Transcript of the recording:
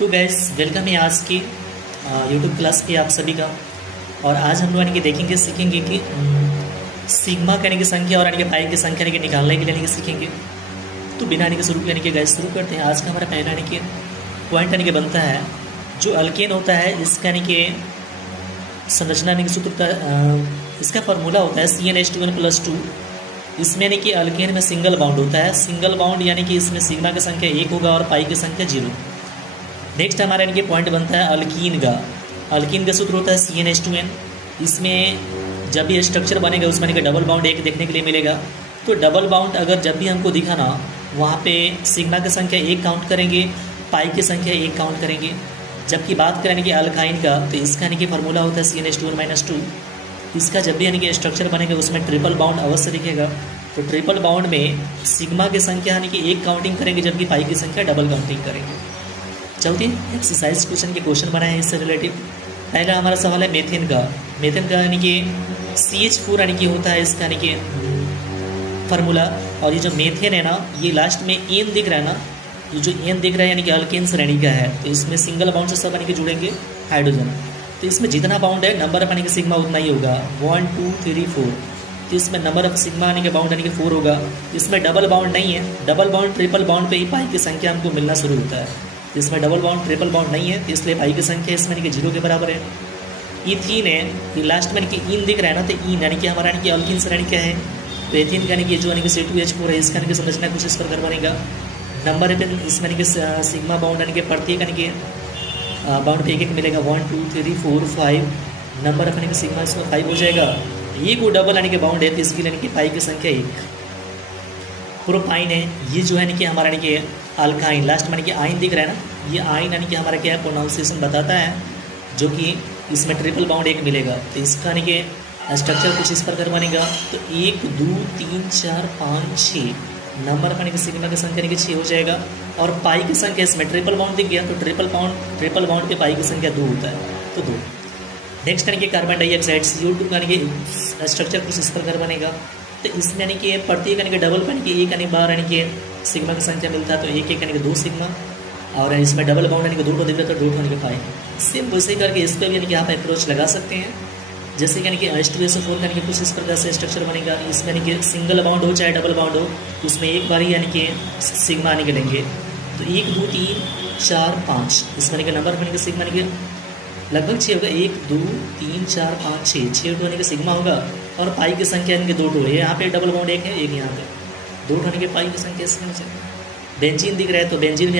तो gas welcome है आज की यूट्यूब क्लास पे आप सभी का। और आज हम लोग यानी कि देखेंगे सीखेंगे कि सिग्मा यानी कि संख्या और यानी कि पाई की संख्या यानी कि निकालने के लिए यानी कि सीखेंगे। तो बिना यानी कि शुरू यानी कि गैस शुरू करते हैं। आज का हमारा पहला यानी कि पॉइंट यानी कि बनता है जो अल्केन होता है इसका यानी कि संरचना यानी कि सूत्र का इसका फार्मूला होता है CnH2n+2। इसमें यानी कि अल्केन में सिंगल बाउंड होता है। सिंगल बाउंड यानी कि इसमें सिग्मा की संख्या 1 होगा और पाई की संख्या 0। नेक्स्ट हमारा यानी कि पॉइंट बनता है अल्कीन का। अल्कीन का सूत्र होता है CnH2n। इसमें जब भी स्ट्रक्चर बनेगा उसमें यानी कि डबल बाउंड एक देखने के लिए मिलेगा। तो डबल बाउंड अगर जब भी हमको दिखाना वहाँ पे सिग्मा की संख्या 1 काउंट करेंगे, पाई की संख्या 1 काउंट करेंगे। जबकि बात करें कि अल्काइन का तो इसका यानी कि फार्मूला होता है CnH2n-2। इसका जब भी यानी कि स्ट्रक्चर बनेगा उसमें ट्रिपल बाउंड अवश्य दिखेगा। तो ट्रिपल बाउंड में सिग्मा की संख्या यानी कि 1 काउंटिंग करेंगे जबकि पाई की संख्या डबल काउंटिंग करेंगे। चलते हैं एक्सरसाइज क्वेश्चन के क्वेश्चन बनाए हैं इससे रिलेटिव। पहला हमारा सवाल है मेथेन का। मेथेन का यानी कि CH4 यानी कि होता है इसका यानी कि फार्मूला। और ये जो मेथेन है ना ये लास्ट में एन दिख रहा है ना, ये जो एन दिख रहा है यानी कि अल्केन श्रेणी का है। तो इसमें सिंगल बाउंड से सब यानी कि जुड़ेंगे हाइड्रोजन। तो इसमें जितना बाउंड है नंबर ऑफ यानी कि सिग्मा उतना ही होगा 1 2 3 4। तो इसमें नंबर ऑफ सिग्मा यानी कि बाउंड यानी कि 4 होगा। इसमें डबल बाउंड नहीं है। डबल बाउंड ट्रिपल बाउंड पे ही पाई की संख्या हमको मिलना शुरू होता है। इसमें डबल बाउंड ट्रिपल बाउंड नहीं है तो इसलिए पाई की संख्या इसमें यानी कि 0 के बराबर है। इथीन है ये लास्ट में यानी कि इन दिख रहा है ना, तो इन यानी कि हमारा यानी कि अल्कीन श्रेणी क्या है। तो एथीन का यानी कि जो यानी कि C2H4 है इसका यानी कि संरचना कुछ इस प्रकार बनेगा। नंबर है इसमें यानी कि सिग्मा बाउंड यानी कि प्रत्येक यानी कि बाउंड पे एक मिलेगा 1 2 3 4 5। नंबर ऑफ यानी कि सिग्मा इसमें 5 हो जाएगा। ये को डबल यानी कि बाउंड है तो इसकी यानी कि पाई की संख्या 1। प्रोपाइन है ये जो है यानी कि हमारा यानी कि अल्काइन लास्ट में यानी कि आइन दिख रहा है ना, ये आइन यानी कि हमारा क्या है प्रोनाउंसिएशन बताता है जो कि इसमें ट्रिपल बाउंड 1 मिलेगा। तो इसका यानी कि स्ट्रक्चर कुछ इस प्रकार बनेगा। तो 1 2 3 4 5 6 नंबर यानी कि सिग्मा की संख्या यानी कि 6 हो जाएगा। और पाई की संख्या इसमें ट्रिपल बाउंड दिख गया तो ट्रिपल बाउंड पे पाई की संख्या 2 होता है तो 2। नेक्स्ट यानी कि कार्बन डाइऑक्साइड CO2 यानी कि स्ट्रक्चर कुछ इस प्रकार बनेगा। तो इसमें यानी कि प्रत्येक यानी कि डबल यानी कि 1 यानी बार यानी कि सिग्मा की संख्या मिलता है तो 1 1 यानी कि 2 सिग्मा। और इसमें डबल बाउंड यानी कि 2 दिख रहा है तो 2 यानी कि पाई। सेम वैसे करके इस पर भी यानी कि आप अप्रोच लगा सकते हैं। जैसे यानी कि H2SO4 यानी कि कुछ इस प्रकार से स्ट्रक्चर बनेगा। इसमें यानी कि सिंगल बाउंड हो चाहे डबल बाउंड हो उसमें एक बार ही यानी कि सिग्मा यानी कि लेंगे। तो 1 2 3 4 5 इसमें यानी कि नंबर यानी कि सिग्मा यानी कि लगभग 6 होगा। 1 2 3 4 5 6 यानी कि सिग्मा होगा। और पाई की संख्या यानी कि 2 है। यहाँ पे डबल बाउंड 1 है, एक यहाँ पे 2 यानी कि पाई की संख्या इसमें हो जाएगा। बेंजीन दिख रहा है तो बेंजीन में